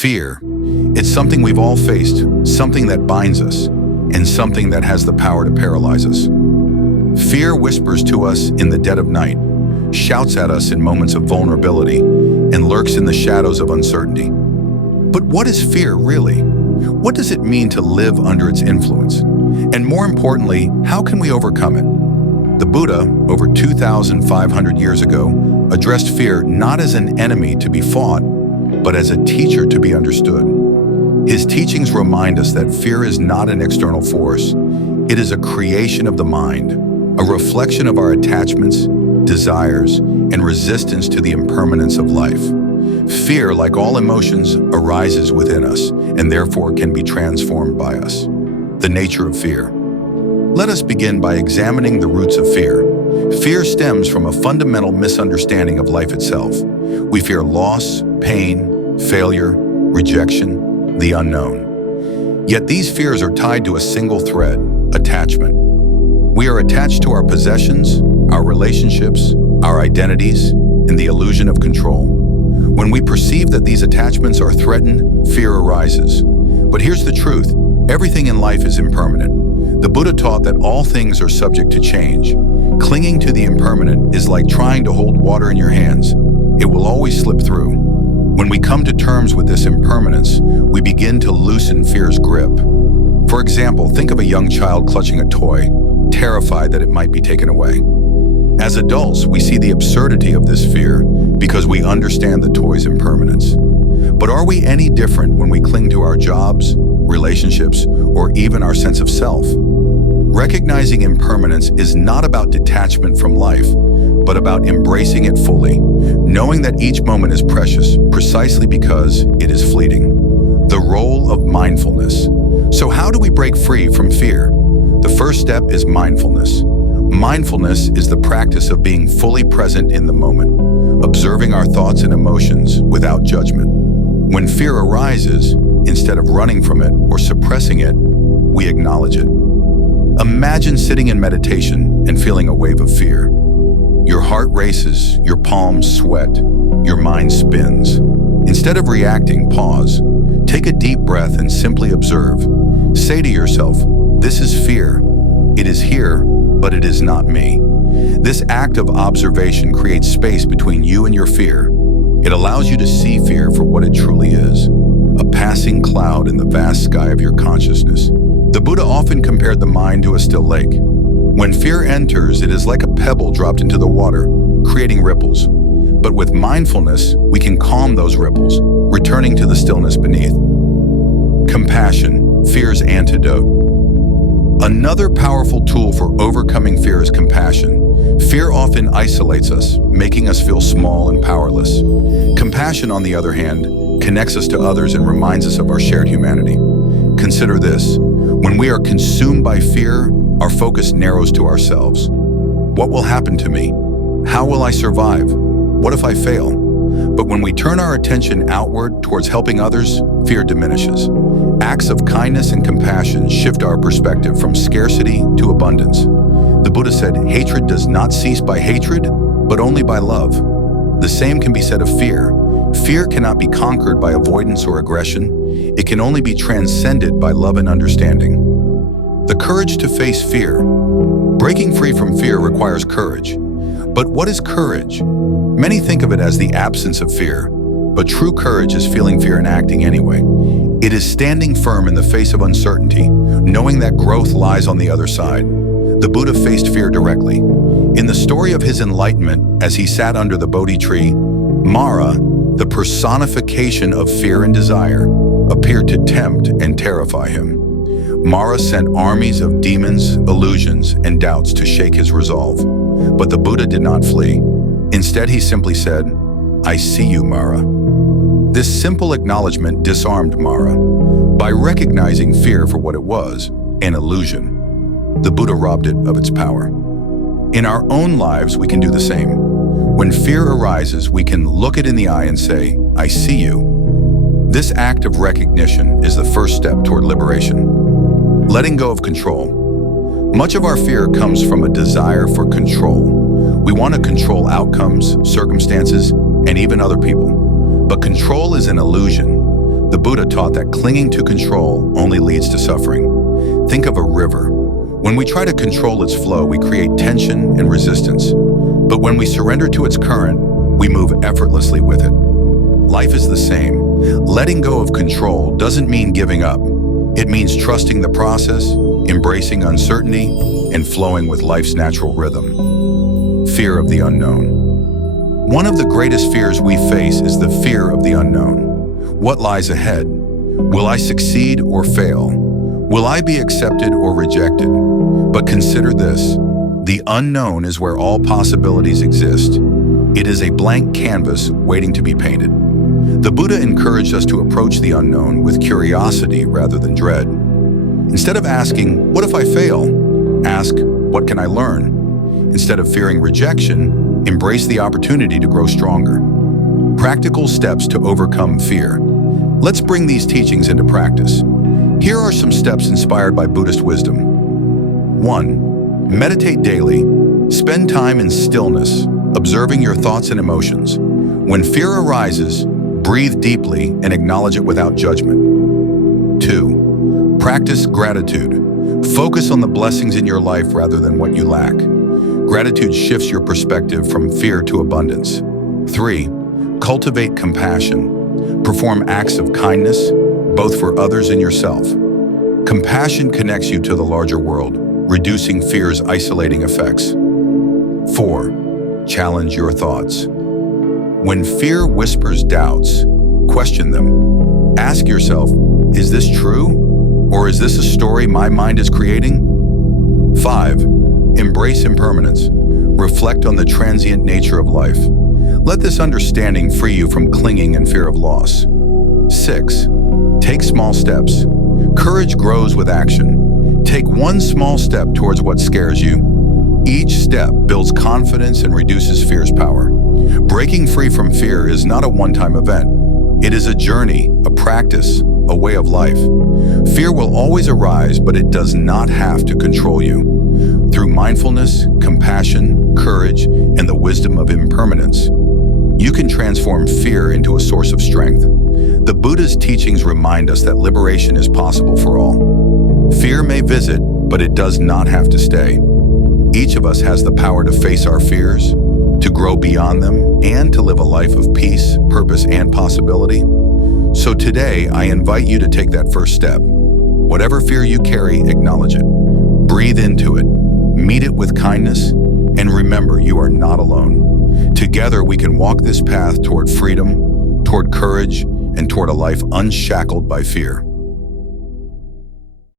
Fear. It's something we've all faced, something that binds us, and something that has the power to paralyze us. Fear whispers to us in the dead of night, shouts at us in moments of vulnerability, and lurks in the shadows of uncertainty. But what is fear really? What does it mean to live under its influence? And more importantly, how can we overcome it? The Buddha, over 2,500 years ago, addressed fear not as an enemy to be fought, but as a teacher to be understood. His teachings remind us that fear is not an external force. It is a creation of the mind, a reflection of our attachments, desires, and resistance to the impermanence of life. Fear, like all emotions, arises within us and therefore can be transformed by us. The nature of fear. Let us begin by examining the roots of fear. Fear stems from a fundamental misunderstanding of life itself. We fear loss, pain, failure, rejection, the unknown. Yet these fears are tied to a single thread: attachment. We are attached to our possessions, our relationships, our identities, and the illusion of control. When we perceive that these attachments are threatened, fear arises. But here's the truth: everything in life is impermanent. The Buddha taught that all things are subject to change. Clinging to the impermanent is like trying to hold water in your hands. It will always slip through. When we come to terms with this impermanence, we begin to loosen fear's grip. For example, think of a young child clutching a toy, terrified that it might be taken away. As adults, we see the absurdity of this fear because we understand the toy's impermanence. But are we any different when we cling to our jobs, relationships, or even our sense of self? Recognizing impermanence is not about detachment from life, but about embracing it fully, knowing that each moment is precious precisely because it is fleeting. The role of mindfulness. So how do we break free from fear? The first step is mindfulness. Mindfulness is the practice of being fully present in the moment, observing our thoughts and emotions without judgment. When fear arises, instead of running from it or suppressing it, we acknowledge it. Imagine sitting in meditation and feeling a wave of fear. Your heart races, your palms sweat, your mind spins. Instead of reacting, pause. Take a deep breath and simply observe. Say to yourself, "This is fear. It is here, but it is not me." This act of observation creates space between you and your fear. It allows you to see fear for what it truly is, a passing cloud in the vast sky of your consciousness. The Buddha often compared the mind to a still lake. When fear enters, it is like a pebble dropped into the water, creating ripples. But with mindfulness, we can calm those ripples, returning to the stillness beneath. Compassion, fear's antidote. Another powerful tool for overcoming fear is compassion. Fear often isolates us, making us feel small and powerless. Compassion, on the other hand, connects us to others and reminds us of our shared humanity. Consider this: when we are consumed by fear, our focus narrows to ourselves. What will happen to me? How will I survive? What if I fail? But when we turn our attention outward towards helping others, fear diminishes. Acts of kindness and compassion shift our perspective from scarcity to abundance. The Buddha said, "Hatred does not cease by hatred, but only by love." The same can be said of fear. Fear cannot be conquered by avoidance or aggression. It can only be transcended by love and understanding. The courage to face fear. Breaking free from fear requires courage. But what is courage? Many think of it as the absence of fear, but true courage is feeling fear and acting anyway. It is standing firm in the face of uncertainty, knowing that growth lies on the other side. The Buddha faced fear directly. In the story of his enlightenment, as he sat under the Bodhi tree, Mara, the personification of fear and desire, appeared to tempt and terrify him. Mara sent armies of demons, illusions, and doubts to shake his resolve. But the Buddha did not flee. Instead, he simply said, "I see you, Mara." This simple acknowledgement disarmed Mara. By recognizing fear for what it was, an illusion, the Buddha robbed it of its power. In our own lives, we can do the same. When fear arises, we can look it in the eye and say, "I see you." This act of recognition is the first step toward liberation. Letting go of control. Much of our fear comes from a desire for control. We want to control outcomes, circumstances, and even other people. But control is an illusion. The taught that clinging to control only leads to suffering. Think of a river. When we try to control its flow, we create tension and resistance. But when we surrender to its current, we move effortlessly with it. Life is the same. Letting go of control doesn't mean giving up. It means trusting the process, embracing uncertainty, and flowing with life's natural rhythm. Fear of the unknown. One of the greatest fears we face is the fear of the unknown. What lies ahead? Will I succeed or fail? Will I be accepted or rejected? But consider this. The unknown is where all possibilities exist. It is a blank canvas waiting to be painted. The Buddha encouraged us to approach the unknown with curiosity rather than dread. Instead of asking, "What if I fail?" ask, "What can I learn?" Instead of fearing rejection, embrace the opportunity to grow stronger. Practical steps to overcome fear. Let's bring these teachings into practice. Here are some steps inspired by Buddhist wisdom. 1. Meditate daily. Spend time in stillness, observing your thoughts and emotions. When fear arises, breathe deeply and acknowledge it without judgment. 2. Practice gratitude. Focus on the blessings in your life rather than what you lack. Gratitude shifts your perspective from fear to abundance. 3. Cultivate compassion. Perform acts of kindness, both for others and yourself. Compassion connects you to the larger world, reducing fear's isolating effects. 4. Challenge your thoughts. When fear whispers doubts, question them. Ask yourself, is this true? Or is this a story my mind is creating? 5. Embrace impermanence. Reflect on the transient nature of life. Let this understanding free you from clinging and fear of loss. 6. Take small steps. Courage grows with action. Take one small step towards what scares you. Each step builds confidence and reduces fear's power. Breaking free from fear is not a one-time event. It is a journey, a practice, a way of life. Fear will always arise, but it does not have to control you. Through mindfulness, compassion, courage, and the wisdom of impermanence, you can transform fear into a source of strength. The Buddha's teachings remind us that liberation is possible for all. Fear may visit, but it does not have to stay. Each of us has the power to face our fears, to grow beyond them, and to live a life of peace, purpose, and possibility. So today, I invite you to take that first step. Whatever fear you carry, acknowledge it. Breathe into it, meet it with kindness, and remember you are not alone. Together, we can walk this path toward freedom, toward courage, and toward a life unshackled by fear.